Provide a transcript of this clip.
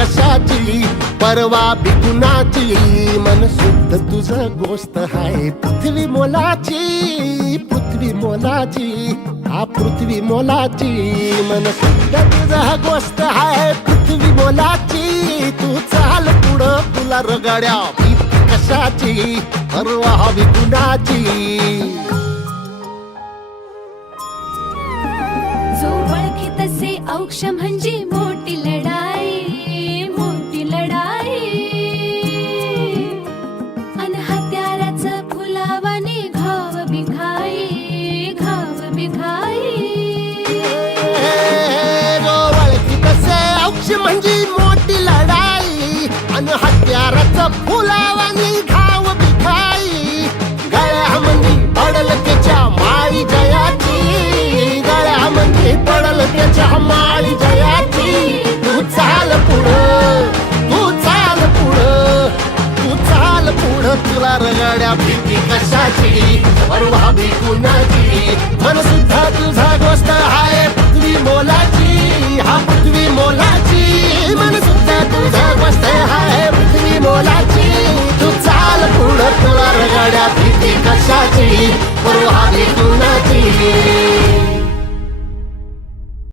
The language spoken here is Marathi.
कशाची परवा बिकुणाची मन शुद्ध तुझं गोष्ट हाय. पृथ्वी मोलाची पृथ्वी मोलाची हा पृथ्वी मोलाची मन शुद्ध तुझं गोष्ट हाय. पृथ्वी मोलाची तू चाल पुढं तुला रगड्या. कशाची परवा बिकुणाची कुणाची. तसे औक्ष म्हणजे मोठी लढाई. रस फुलावानी घाव बिखाई गळ्यामंदी पडल त्याच्या माळी जयाची. गळ्यामंदी पडल त्याच्या माळी जयाची. तू चाल पुढं तू चाल पुढं तू चाल पुढं. तुला रगाड्या भीती कशाची? परवा भी कुणाची? मन सुद्धा तुझा गोष्ट आहे पृथ्वी मोलाची. हा पृथ्वी मोलाची. मन सुद्धा तुझा गोष्ट आहे. वाड्या भीती कशाची? पूर्वादी कुणाची